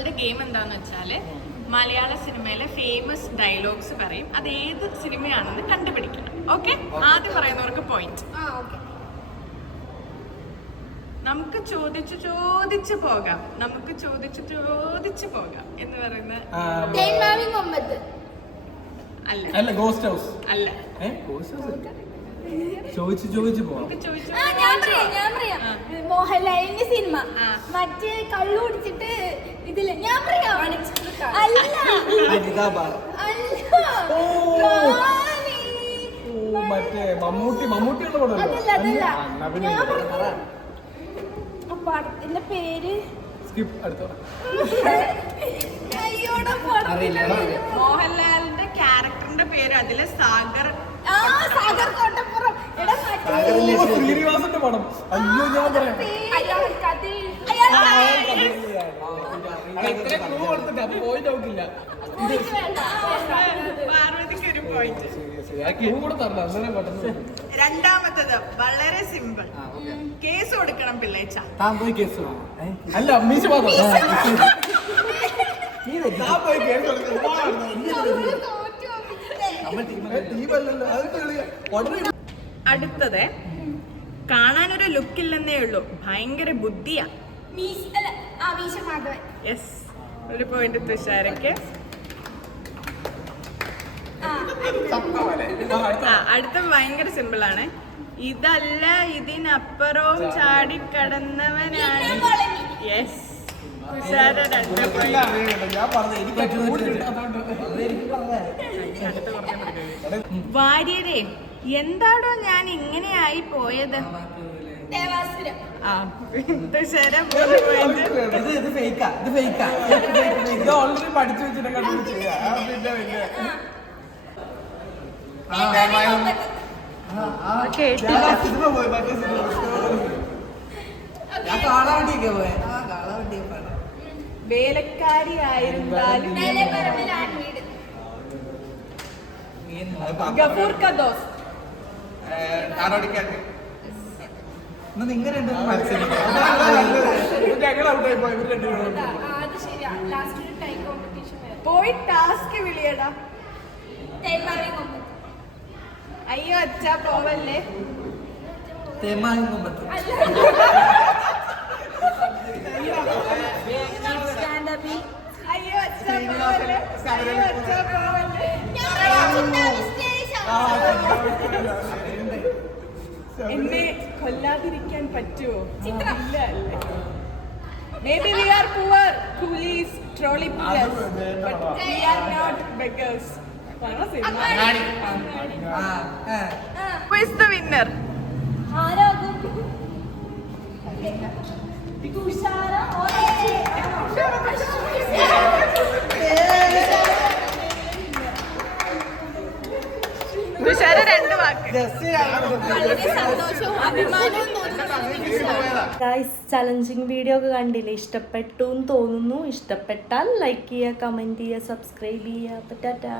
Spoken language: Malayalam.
നമ്മളുടെ ഗെയിം എന്താന്ന് വെച്ചാല് മലയാള സിനിമയിലെ ഫേമസ് ഡയലോഗ്സ് പറയും, അത് ഏത് സിനിമയാണെന്ന് കണ്ടുപിടിക്കണം. ഓക്കെ, ആദ്യം പറയുന്നവർക്ക് പോയിന്റ്. നമുക്ക് ചോദിച്ചു പോകാം എന്ന് പറയുന്ന അല്ല ഗോസ്റ്റ് ഹൗസ് അല്ല. ചോദിച്ചു പോവാം. മോഹൻലാലിന്റെ സിനിമ മറ്റേ കള്ളു കുടിച്ചിട്ട് ഇതില് ഞാൻ പറയാം. മറ്റേ മമ്മൂട്ടിയുള്ള പടമല്ലേ? ആ പടത്തിന്റെ പേര് സ്കിപ്പ് അടുത്ത. മോഹൻലാലിന്റെ ക്യാരക്ടറിന്റെ പേര് അതില് സാഗർ. ശ്രീനിവാസന്റെ പടം. അയ്യോ ഞാൻ പറയാം. പോയിന്റ് നോക്കില്ല. രണ്ടാമത്തത് വളരെ സിമ്പിൾ. കേസ് കൊടുക്കണം പിള്ളേച്ച. അല്ല അമ്മീശ അടുത്തത് കാണാനൊരു ലുക്കില്ലെന്നേ ഉള്ളൂ, ഭയങ്കര ബുദ്ധിയാ. യെസ്, ഒരു പോയിന്റ് തുഷാരക്ക്. അടുത്ത ഭയങ്കര സിമ്പിൾ ആണ്. ഇതല്ല ഇതിനപ്പുറവും ചാടിക്കടന്നവനാണ്. Yes, Thushara 2 point. വാര്യരെ, എന്താടോ ഞാൻ ഇങ്ങനെയായി പോയത്? തുഷാര 3 പോയിന്റ്. ഓൾറെഡി പഠിച്ചു വെച്ചിട്ട് വേലക്കാരി ആയിരുന്നാലും ഗഫൂർ കാ ദോസ്ത്. പോയി ടാസ്ക് വിളിയടാ. അയ്യോ അച്ഛാ പോവല്ലേ. അയ്യോ അച്ഛാ പോവല്ലേ. എന്നെ കൊല്ലാതിരിക്കാൻ പറ്റുമോ? ഇല്ല അല്ലേ. Maybe we are poor coolies, trolley pullers, but we are not beggars. Who is the winner? Thushara 2 walk. Guys, challenging video ഒക്കെ കണ്ടില്ലേ? ഇഷ്ടപ്പെട്ടു എന്ന് തോന്നുന്നു. ഇഷ്ടപ്പെട്ടാൽ ലൈക്ക് ചെയ്യുക, കമൻറ്റ് ചെയ്യുക, സബ്സ്ക്രൈബ് ചെയ്യുക. ടാറ്റാ.